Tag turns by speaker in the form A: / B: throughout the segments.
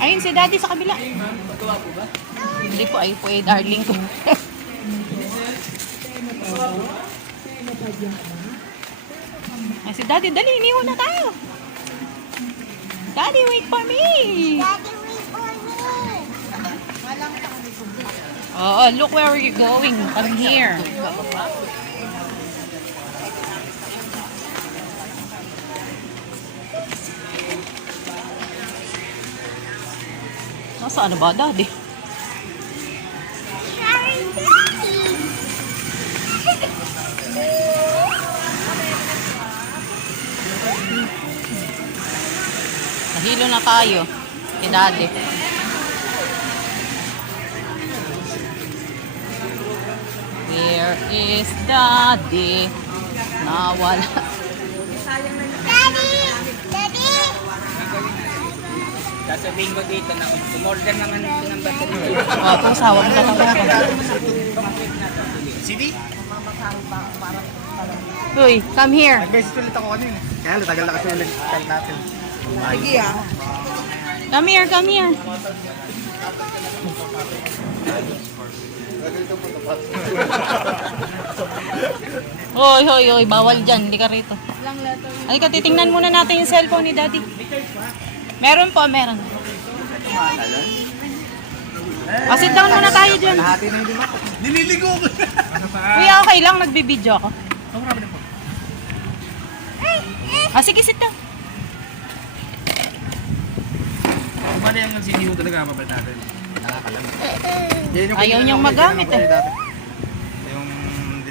A: Ayun si daddy sa kabila. Hindi po, ay po eh, darling ko. Ay, si daddy, dali, iniwan na tayo. Daddy, wait for me.
B: Daddy, wait for me.
A: Oh, look where we're going. Come here. Nasaan na ba, daddy? Nahilo na tayo. Kay daddy. Where is daddy? Nawala.
B: Daddy! Daddy!
C: Sasabihin ko dito na umorder ng ano ito ng battery.
A: Oh, kung sawag na lang ako.
C: CD?
A: Uy, come here.
C: Nag-message ulit ako kanina. Kaya tagal na kasi ulit call natin. Sige ah.
A: Come here, come here. Hoy, hoy, hoy, bawal dyan. Hindi ka rito. Halika, titingnan muna natin yung cellphone ni Daddy. Meron po, meron. Ah, sit down muna tayo dyan.
C: Hati na hindi ako. Nililigo ko.
A: Kuya, okay lang. Nagbibideo ako. Ah, sige, sit down.
C: Kung ano yung CD ko talaga mabal natin. Nakakalam. Yung
A: Ayaw niyang magamit eh.
C: Yung hindi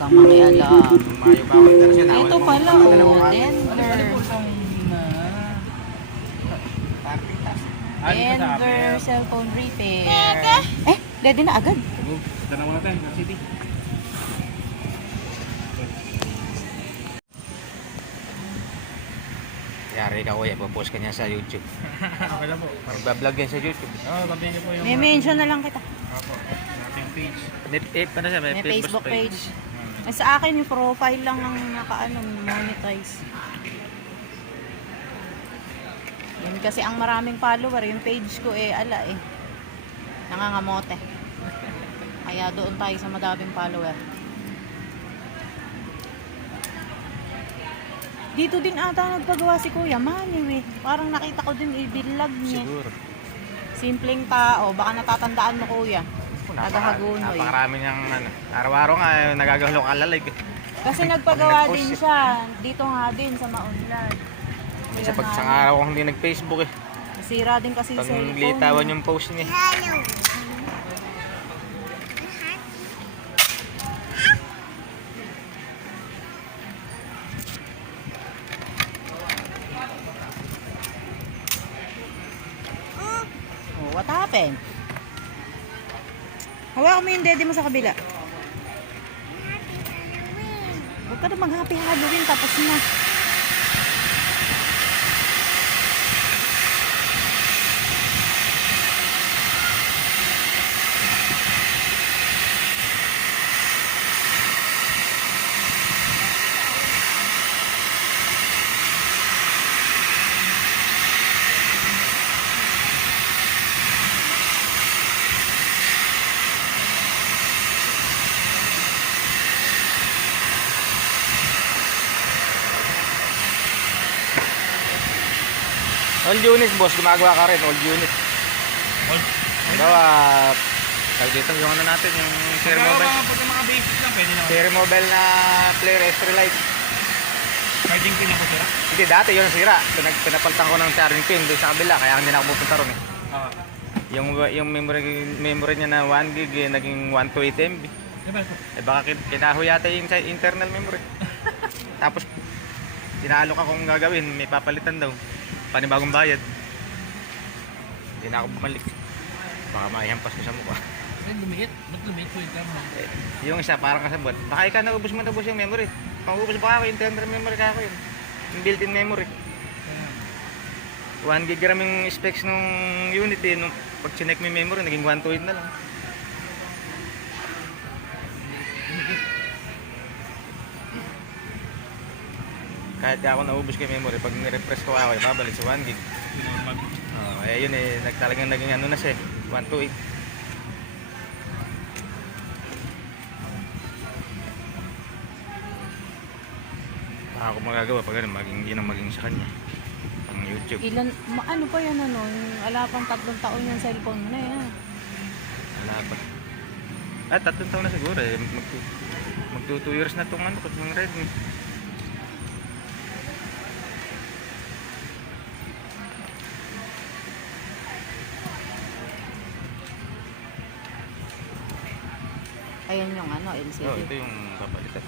A: kang makialam.
C: Mayo pa ako interest yun.
A: Ito pala, oh, Denver. Denver cellphone repair. Eh, ready na agad.
C: Dalawa natin, CD. Yari ka kuya, popost ka niya sa YouTube.
D: Okay lang po.
C: Magbablog yan sa YouTube.
D: Oo, oh, sabihin niyo po yung
A: May mention na lang kita.
D: Apo, ating page.
C: May, eh, paano siya? May,
A: May Facebook page. Eh, sa akin, yung profile lang ang nakaano, monetize. Yun kasi ang maraming follower, yung page ko eh, ala eh. Nangangamote. Kaya doon tayo sa madaming follower. Dito din ata nagpagawa si Kuya Manny eh. Parang nakita ko din i-vlog niya.
C: Siguro.
A: Simpleng tao, baka natatandaan mo Kuya. Nagahagunoy.
C: Napakarami niyang ano. Araw-araw nga, eh, nagagahalo ka lalag.
A: Kasi nagpagawa
C: Nag-post
A: din
C: eh.
A: siya. Dito nga din sa Maunlad.
C: Sa pag isang araw ko hindi nag-Facebook eh.
A: Sira din kasi
C: Pag
A: sa cellphone.
C: litawan yung post niya.
B: Hello.
A: Oh, what happened? Hawakan mo yung dede mo sa kabila. Huwag ka na mag-happy Halloween tapos na.
C: All unit boss, gumagawa ka rin, all unit.
D: All?
C: Gawa, tawag dito yung ano natin, yung
D: Pero
C: Mobile.
D: mga mga basic lang, pwede naman.
C: Cherry Mobile na player extra light.
D: Charging pin ako sira.
C: Hindi, dati yun sira. Pinag pinapalitan ko ng charging pin doon sa kabila, kaya hindi na ako pupunta ron eh.
D: Oo.
C: Yung, yung memory, memory niya na 1 gig, eh, naging 128 MB. Eh baka kin- kinaho yata yung internal memory. Tapos, tinalo ka kung gagawin, may papalitan daw. Panibagong bayad. Hindi na ako bumalik. Baka maihampas ko sa mukha.
D: Ay, lumiit. Ba't lumiit po yung camera?
C: Eh, yung isa parang kasabot. Baka ikaw naubos mo tapos yung memory. Kung ubos ba ako, internal memory ka ako yun. Yung built-in memory.
D: Kaya,
C: 1 gig RAM yung specs nung unit eh. Nung pag chinek mo yung memory, naging 128 na lang. Kahit ako naubos yung memory, pag refresh ko ako, babalik sa 1 gig.
D: Mag...
C: Oh, eh yun eh, nag, talagang naging ano na siya, eh, 128. Baka ako magagawa pag ano, maging yun ang maging sa kanya. Pang YouTube.
A: Ilan, ma- ano pa yan ano, yung ala pang tatlong taon yung cellphone mo na yan.
C: Wala pa. Ah, tatlong taon na siguro eh. Magtu, magtu 2 years na itong ano, itong Redmi.
A: Ayan yung ano, LCD.
C: Oh, ito yung papalitan.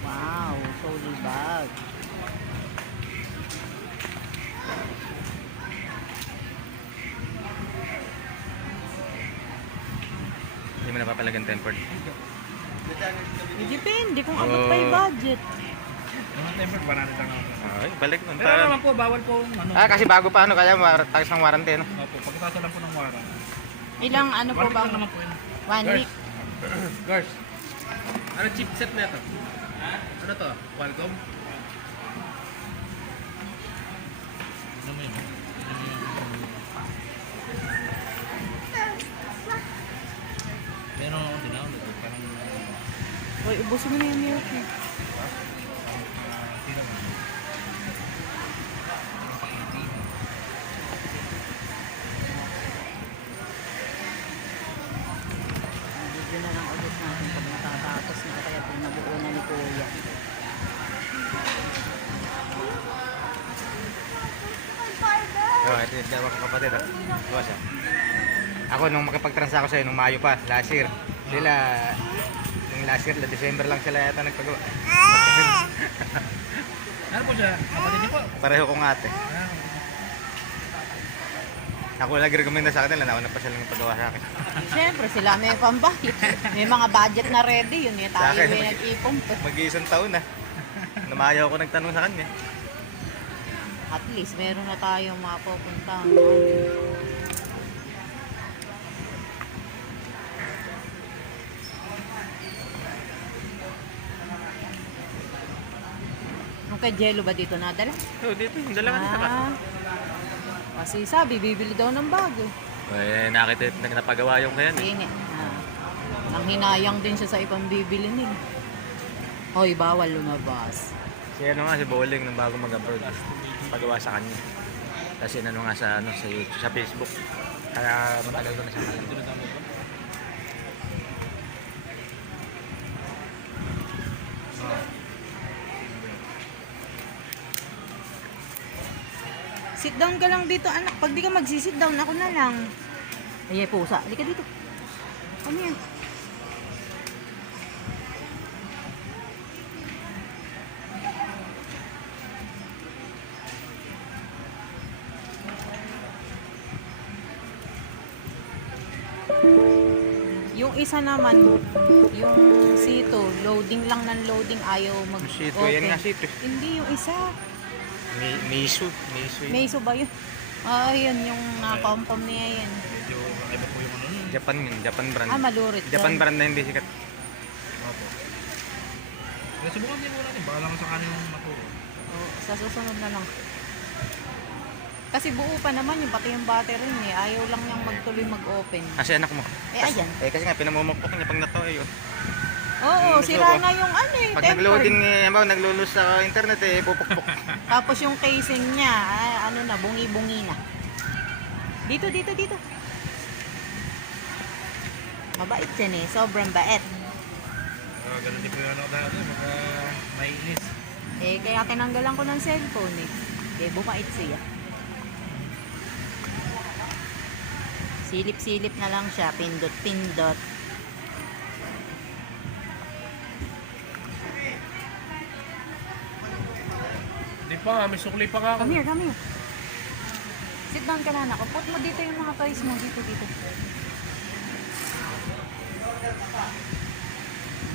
A: Wow, solid bag.
C: Hindi mo napapalagan tempered. Ay, balik nun.
D: Pero naman po, bawal po ano.
C: Ah, kasi bago pa ano, kaya war- tagas ng warranty, no?
D: Opo, pagkatasa lang po ng warang.
A: Ilang ano po ba?
D: lang naman po yun.
A: One
D: Guys.
A: week.
D: Girls, ano chipset na ito? Ano to? Qualcomm? Ano mo yun? Ano yun? Meron ako dinownload. eh, Parang...
A: Uy, ubusin mo na yung milk mo.
C: Dalawa kong kapatid, ah. Boss, ah. Ako, nung makipag-transa ako sa'yo, nung Mayo pa, last year. Sila, nung last year, December lang sila yata nagpagawa.
D: Ano po siya? Kapatid niyo po?
C: Pareho kong ate.
D: Ah,
C: Ako nag-recommenda sa kanila, nauna pa sila ng pagawa sa akin.
A: Siyempre, sila may pambayad. May mga budget na ready. Yun eh, tayo
C: akin,
A: may nag-ipon.
C: Mag-iisang taon na. Namayaw ako nagtanong sa kanya.
A: At least, meron na tayong mapupunta. Yung kay Jello ba dito nadala?
C: So, dito, yung dalawa nito ka.
A: Ah, kasi sabi, bibili daw ng bago.
C: Eh, nakita nag napagawa yung kaya
A: Sige nga. Ah, nang hinayang din siya sa ibang bibili nila. Hoy, bawal lumabas.
C: Si ano nga, si Bowling nung bago mag-abroad. Pagawa sa kanya. Kasi ano nga sa, ano, sa, YouTube, sa Facebook. Kaya matagal ko na
D: dinodownload ko.
A: Sit down ka lang dito, anak. Pag di ka magsisit down, ako na lang. Ay, pusa. Halika dito. Come here. Isa naman, yung sito, loading lang ng loading, ayaw mag
C: Yung sito, yan nga sito.
A: Hindi, yung isa.
C: Mi Misu. Misu. yun.
A: Meiso ba yun? Ah, yun, yung na-compom niya yan.
D: Medyo iba po yung ano.
C: Japan yun, Japan brand.
A: Ah, malurit.
C: Japan
A: yan.
C: brand na hindi sikat.
D: Opo. Subukan din muna natin. Baka lang sa yung maturo.
A: Oo, sa susunod na lang. Kasi buo pa naman yung pati yung battery niya. Ayaw lang niyang magtuloy mag-open.
C: Kasi anak mo.
A: Eh, ayan.
C: Eh, kasi nga, pinamumukpok niya pag nato eh. oh.
A: Oo, sira na yung ano eh,
C: Pag
A: tempered.
C: nag-loading, eh, halimbawa, naglulus sa internet eh, pupukpok.
A: Tapos yung casing niya, ah, ano na, bungi-bungi na. Dito, dito, dito. Mabait yan eh, sobrang bait.
D: Uh, ganun din po yung ano ko dahil. Baka maiinis.
A: Eh, kaya tinanggalan ko ng cellphone eh. Eh, bumait siya. Silip-silip na lang siya, pindot-pindot.
D: Hindi pa nga, may sukli pa ka ako.
A: Come here, come here. Sit down ka na, anak. Put mo dito yung mga toys mo. Dito, dito.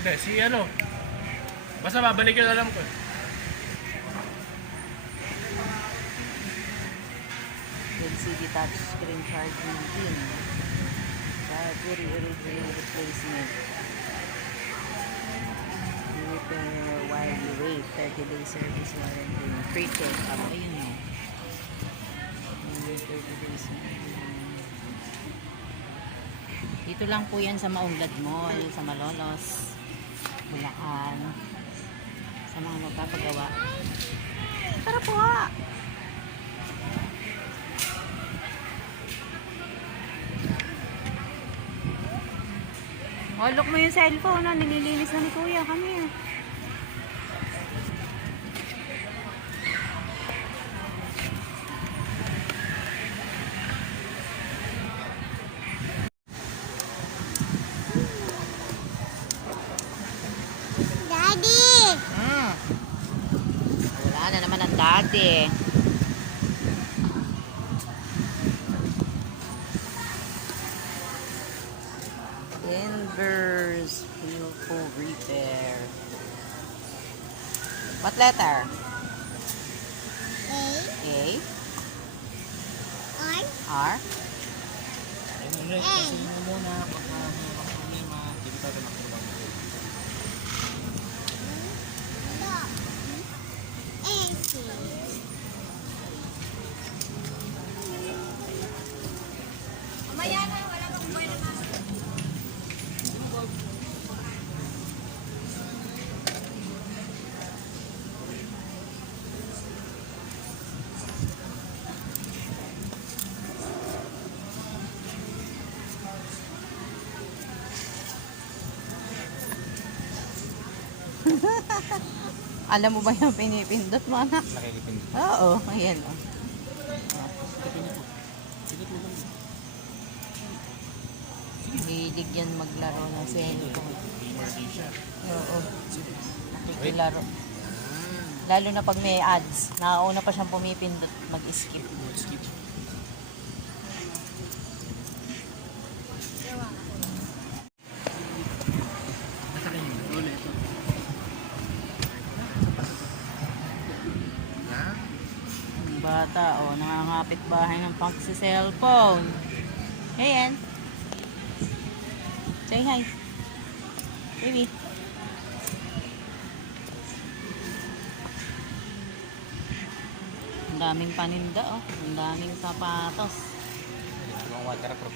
D: Hindi, si ano. Basta babalik yun alam ko. eh.
A: LCD touchscreen charging pin. Battery original replacement. Repair while you wait. 30 day service warranty. Free check up. Ayun o. 30 days. Dito lang po yan sa Maunglad Mall, sa Malolos, Bulacan, sa mga magpapagawa. Tara po ha! Oh, look mo yung cellphone, ah. nililinis na ni Kuya. Come here.
B: Daddy!
A: Mm. Wala na naman ang dati.
B: R,
A: R?
B: N.
D: muna, baka may problema. Hindi tayo
A: Alam mo ba yung pinipindot mo, anak?
C: Nakikipin.
A: Oo, ayan. Oh. Hilig yan maglaro ng cellphone.
D: Gamer din siya.
A: Oo. Nakikilaro. Lalo na pag may ads, nakauna pa siyang pumipindot mag-skip.
D: Skip. Nasa kanya yun? Ulit. Ha?
A: Yung oh, nangangapit bahay ng pang sa cellphone. Hey, Ann. Say hi. Baby. Ang daming paninda, oh. Ang daming sapatos.
C: Ginagawang waterproof.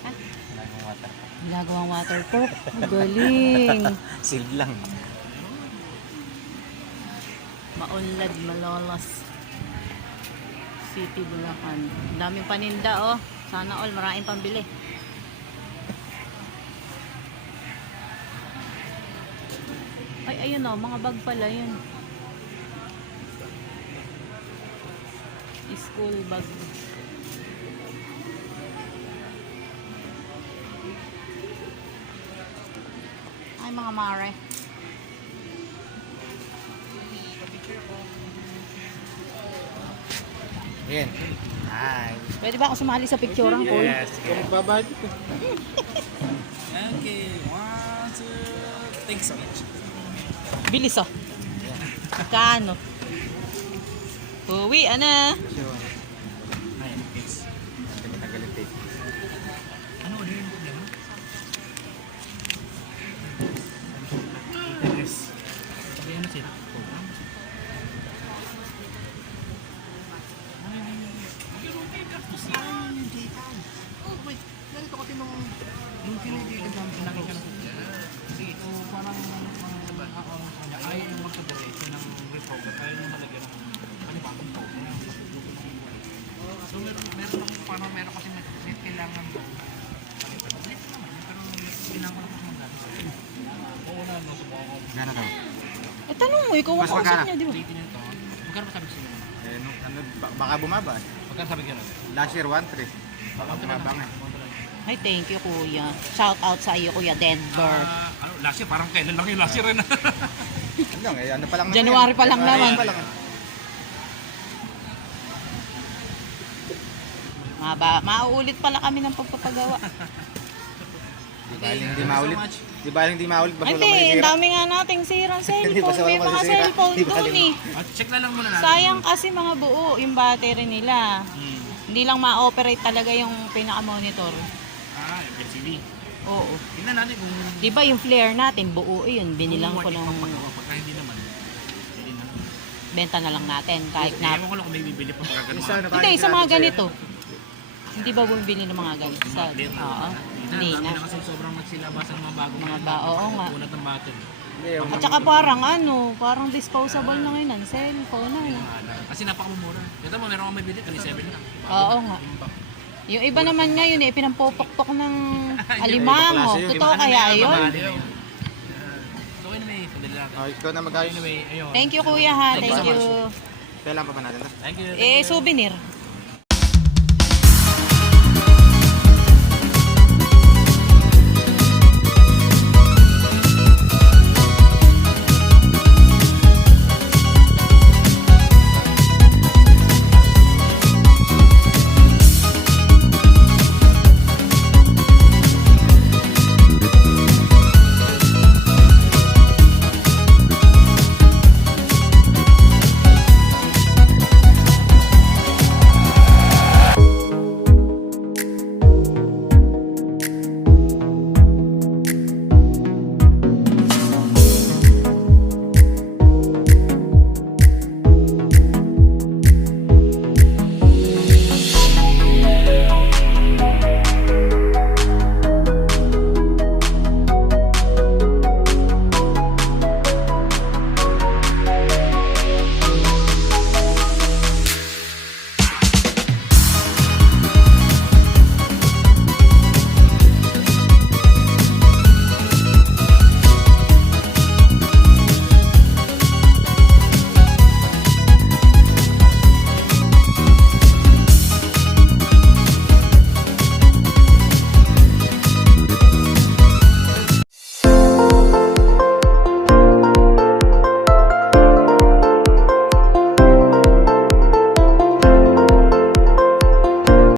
A: Ha?
C: Ginagawang waterproof.
A: Ginagawang waterproof. Ang Galing.
C: Sealed lang.
A: Maunlad, malolos. City, Bulacan. Daming paninda, oh. Sana all, maraming pambili. Ay, ayun oh, mga bag pala yun. School bag. Ay, mga mare.
C: Yan. Hi.
A: Pwede ba ako sumali sa picturean ko?
C: Yes.
D: Kung babad ko. Okay, one, two, thanks so much.
A: Bilis oh. Kano? Uwi, ana.
D: Ayun, thanks.
C: Kami tanggalin tape.
D: Ano ano yung problema? Interest. Sabi ano sila? Program? Okay, okay. Gastos lang yung data. Oh, wait. Ganito kasi nung nung pinili ka dyan, pinakita ng kanya. Kasi ito parang mga ako kanya ayaw yung magkadiretso ng reprogram. Ayaw yung malagyan ng panibagong program. So meron meron ako parang meron kasi may may kailangan doon. Ulit naman, pero kailangan ko lang kasi mag-dati sa Oo na, no, subukan ko.
C: Gano'n to?
A: Eh, tanong mo, ikaw ang kausap niya, di ba?
D: Ulitin to. Magkano sabi ko sa'yo?
C: Eh, nung, ano, ba- baka bumaba.
D: Magkano sabi ko nun?
C: Last year, 1-3. Baka bumaba nga.
D: lang.
A: Ay, thank you, kuya. Shout out sa iyo, kuya Denver.
D: Ah, ano, last year, parang kailan lang yung last year rin.
C: Ano lang, eh, ano pa lang naman
A: January
C: yan.
A: pa lang
C: January
A: naman.
C: pa lang.
A: Maba, mauulit pala kami ng pagpapagawa.
C: Di ba hindi maulit? Di ba hindi maulit? Basta
A: Hindi,
C: walang
A: ang
C: masisira.
A: dami nga nating sirang
C: Hindi, basta
A: cellphone. May
C: walang
A: mga
C: masisira.
A: cellphone
C: Di ba
A: doon eh.
D: Ah, check na lang muna natin.
A: Sayang kasi mga buo yung battery nila.
D: Hmm.
A: Hindi lang ma-operate talaga yung pinaka-monitor.
D: Ah, yung LCD.
A: Oo.
D: Tingnan natin kung
A: Di ba yung flare natin, buo yun. Binilang ko
D: kung
A: ng
D: worth it pang pagawa. Pagka hindi naman, hindi na.
A: benta na lang natin kahit na...
D: Ewan ko lang kung may bibili pa pagka ganun.
C: Isa na tayo
A: Hindi, sa mga ganito. Hindi ba bumibili ng mga ganito? Sa,
D: Outlet.
A: oo.
D: Hindi na.
A: na.
D: Kasi sobrang nagsilabasan ng mga bagong
A: Mga ba, oo nga.
D: Unat ng
C: yung-
A: At saka parang ano, parang disposable na ngayon, ang cellphone na.
D: Ano, Kasi napakamumura. Ito mo, meron akong may bili, 37 lang.
A: Oo nga. Yung iba naman ngayon eh, pinampupokpok ng alimango.
C: yun.
A: Totoo kaya yun?
D: Mahal yun. So anyway, padali lang.
C: Oh, ikaw na mag-ayos.
D: Anyway, ayun.
A: Thank you kuya ha, thank you.
C: Kailan pa ba natin?
D: Thank you.
A: Eh, souvenir.